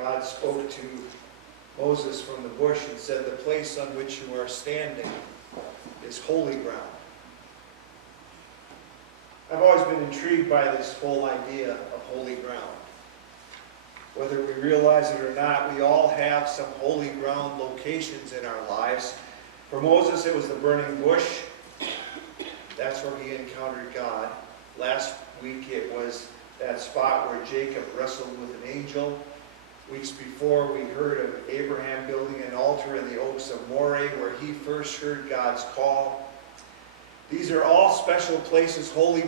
God spoke to Moses from the bush and said, "The place on which you are standing is holy ground." I've always been intrigued by this whole idea of holy ground. Whether we realize it or not, we all have some holy ground locations in our lives. For Moses, it was the burning bush. That's where he encountered God. Last week, it was that spot where Jacob wrestled with an angel. Weeks before, we heard of Abraham building an altar in the oaks of Moreh, where he first heard God's call. These are all special places, holy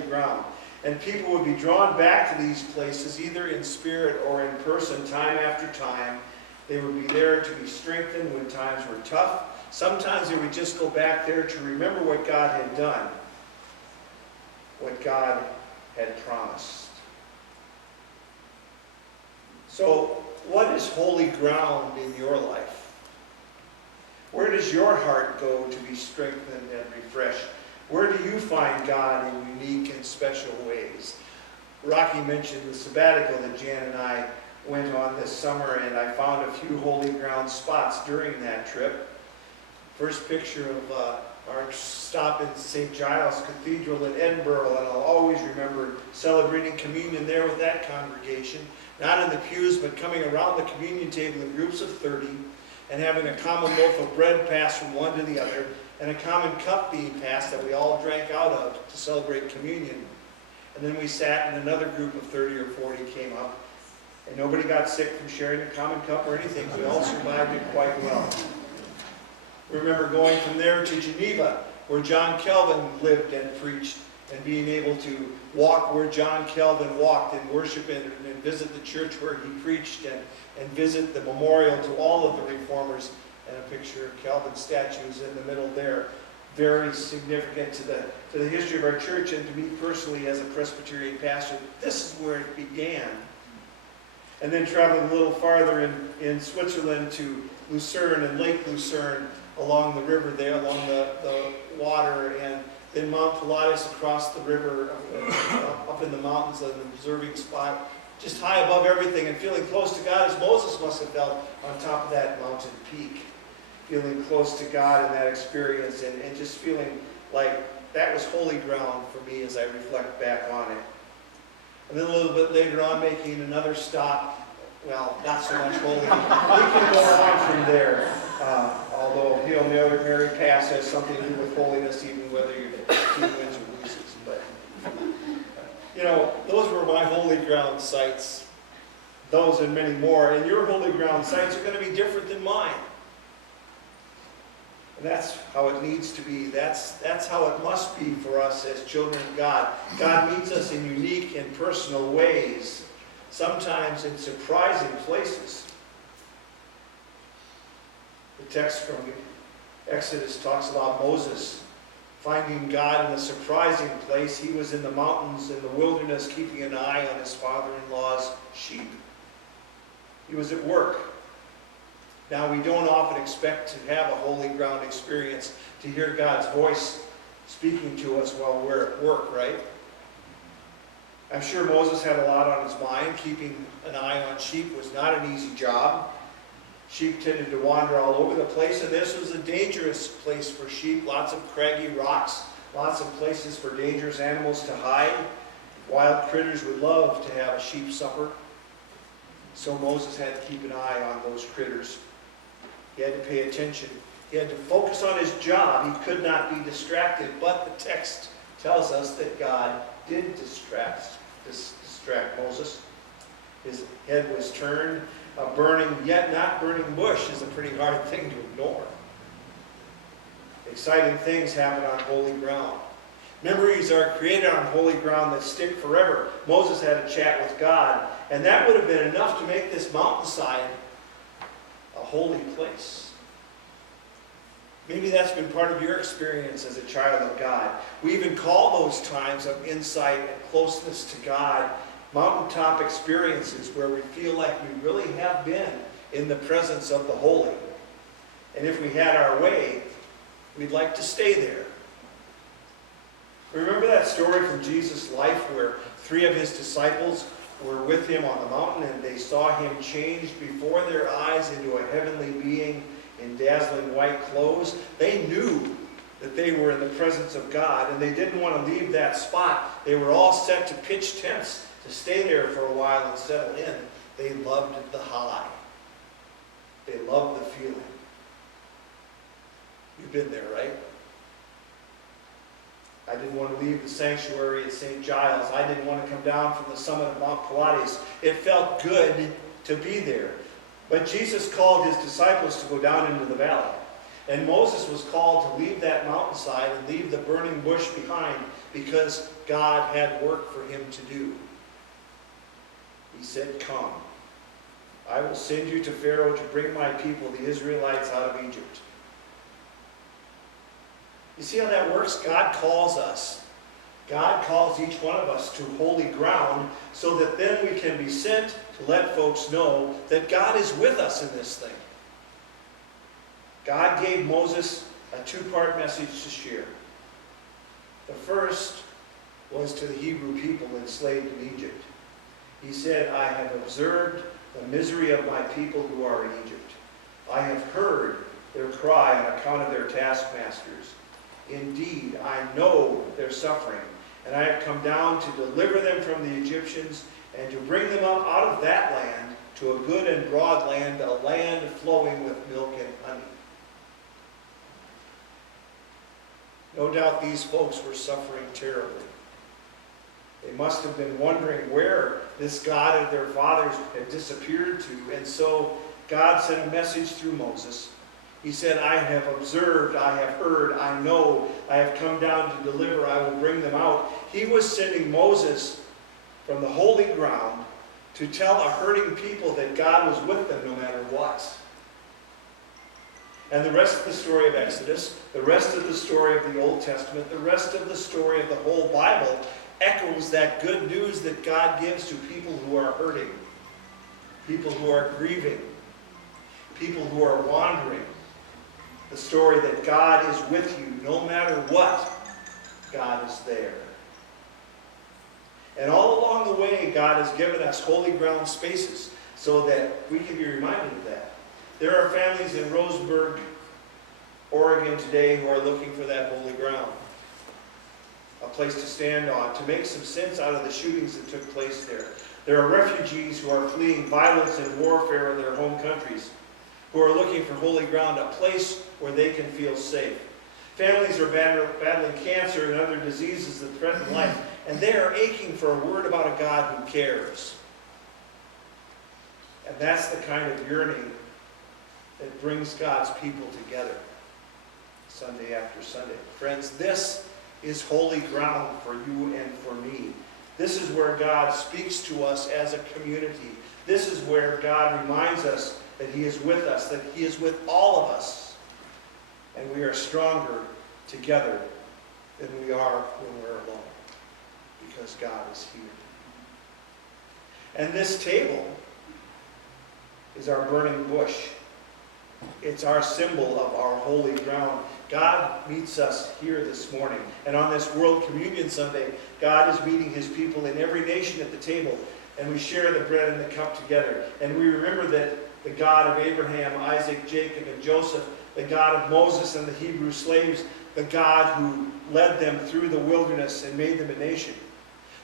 ground. And people would be drawn back to these places, either in spirit or in person, time after time. They would be there to be strengthened when times were tough. Sometimes they would just go back there to remember what God had done, what God had promised. So, what is holy ground in your life? Where does your heart go to be strengthened and refreshed? Where do you find God in unique and special ways? Rocky mentioned the sabbatical that Jan and I went on this summer, and I found a few holy ground spots during that trip. First picture of our stop in St. Giles Cathedral in Edinburgh, and I'll always remember celebrating communion there with that congregation. Not in the pews, but coming around the communion table in groups of 30, and having a common loaf of bread passed from one to the other, and a common cup being passed that we all drank out of to celebrate communion. And then we sat, and another group of 30 or 40 came up, and nobody got sick from sharing a common cup or anything. We all survived it quite well. We remember going from there to Geneva, where John Calvin lived and preached, and being able to walk where John Calvin walked and worship and visit the church where he preached, and visit the memorial to all of the reformers, and a picture of Calvin's statues in the middle there. Very significant to the history of our church, and to me personally as a Presbyterian pastor. This is where it began. And then traveling a little farther in Switzerland to Lucerne and Lake Lucerne, along the river there, along the water, and then Mount Pilatus across the river, up in the mountains, an observing spot, just high above everything, and feeling close to God as Moses must have felt on top of that mountain peak. Feeling close to God in that experience, and just feeling like that was holy ground for me as I reflect back on it. And then a little bit later on, making another stop. Well, not so much holy. We can go on from there. Although Hail Mary Pass has something to do with holiness, even whether your team wins or loses. But, those were my holy ground sites. Those and many more. And your holy ground sites are going to be different than mine. And that's how it needs to be. That's how it must be for us as children of God. God meets us in unique and personal ways, sometimes in surprising places. The text from Exodus talks about Moses finding God in a surprising place. He was in the mountains in the wilderness, keeping an eye on his father-in-law's sheep. He was at work. Now, we don't often expect to have a holy ground experience, to hear God's voice speaking to us while we're at work, right? I'm sure Moses had a lot on his mind. Keeping an eye on sheep was not an easy job. Sheep tended to wander all over the place, and this was a dangerous place for sheep. Lots of craggy rocks, lots of places for dangerous animals to hide. Wild critters would love to have a sheep supper. So Moses had to keep an eye on those critters. He had to pay attention. He had to focus on his job. He could not be distracted. But the text tells us that God did distract Moses. His head was turned. A burning, yet not burning bush is a pretty hard thing to ignore. Exciting things happen on holy ground. Memories are created on holy ground that stick forever. Moses had a chat with God, and that would have been enough to make this mountainside a holy place. Maybe that's been part of your experience as a child of God. We even call those times of insight and closeness to God mountaintop experiences where we feel like we really have been in the presence of the holy. And if we had our way, we'd like to stay there. Remember that story from Jesus' life where 3 of his disciples were with him on the mountain, and they saw him changed before their eyes into a heavenly being in dazzling white clothes. They knew that they were in the presence of God, and they didn't want to leave that spot. They were all set to pitch tents to stay there for a while and settle in. They loved the high. They loved the feeling. You've been there, right? I didn't want to leave the sanctuary at St. Giles. I didn't want to come down from the summit of Mount Pilates. It felt good to be there. But Jesus called his disciples to go down into the valley. And Moses was called to leave that mountainside and leave the burning bush behind because God had work for him to do. He said, "Come, I will send you to Pharaoh to bring my people, the Israelites, out of Egypt." You see how that works? God calls us. God calls each one of us to holy ground so that then we can be sent to let folks know that God is with us in this thing. God gave Moses a two-part message to share. The first was to the Hebrew people enslaved in Egypt. He said, "I have observed the misery of my people who are in Egypt. I have heard their cry on account of their taskmasters. Indeed, I know their suffering, and I have come down to deliver them from the Egyptians and to bring them up out of that land to a good and broad land, a land flowing with milk and honey." No doubt these folks were suffering terribly. They must have been wondering where this God of their fathers had disappeared to, and so God sent a message through Moses. He said, "I have observed, I have heard, I know, I have come down to deliver, I will bring them out." He was sending Moses from the holy ground to tell a hurting people that God was with them no matter what. And the rest of the story of Exodus, the rest of the story of the Old Testament, the rest of the story of the whole Bible echoes that good news that God gives to people who are hurting, people who are grieving, people who are wandering. The story that God is with you no matter what. God is there. And all along the way, God has given us holy ground spaces so that we can be reminded of that. There are families in Roseburg, Oregon today who are looking for that holy ground. A place to stand on, to make some sense out of the shootings that took place there. There are refugees who are fleeing violence and warfare in their home countries, who are looking for holy ground, a place where they can feel safe. Families are battling cancer and other diseases that threaten life, and they are aching for a word about a God who cares. And that's the kind of yearning that brings God's people together Sunday after Sunday. Friends, this is holy ground for you and for me. This is where God speaks to us as a community. This is where God reminds us that he is with us, that he is with all of us. And we are stronger together than we are when we're alone, because God is here. And this table is our burning bush. It's our symbol of our holy ground. God meets us here this morning. And on this World Communion Sunday, God is meeting his people in every nation at the table. And we share the bread and the cup together. And we remember that the God of Abraham, Isaac, Jacob, and Joseph, the God of Moses and the Hebrew slaves, the God who led them through the wilderness and made them a nation,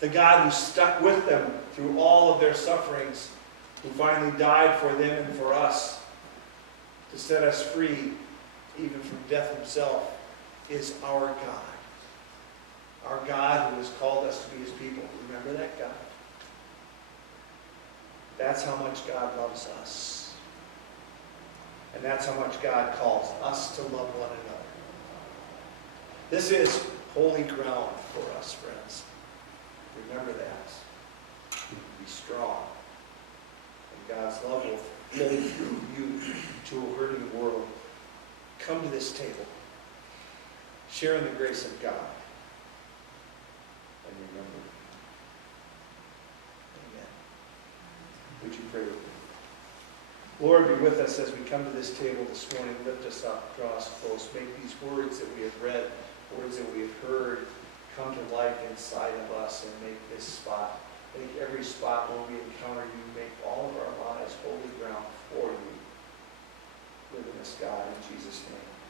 the God who stuck with them through all of their sufferings, who finally died for them and for us to set us free even from death himself, is our God. Our God who has called us to be his people. Remember that God? That's how much God loves us. And that's how much God calls us to love one another. This is holy ground for us, friends. Remember that. Be strong. And God's love will flow through you to a hurting world. Come to this table. Share in the grace of God. And remember. Amen. Would you pray with me? Lord, be with us as we come to this table this morning. Lift us up, draw us close. Make these words that we have read, words that we have heard, come to life inside of us and make this spot Make every spot where we encounter you, make all of our lives holy ground for you. Live in us, God, in Jesus' name.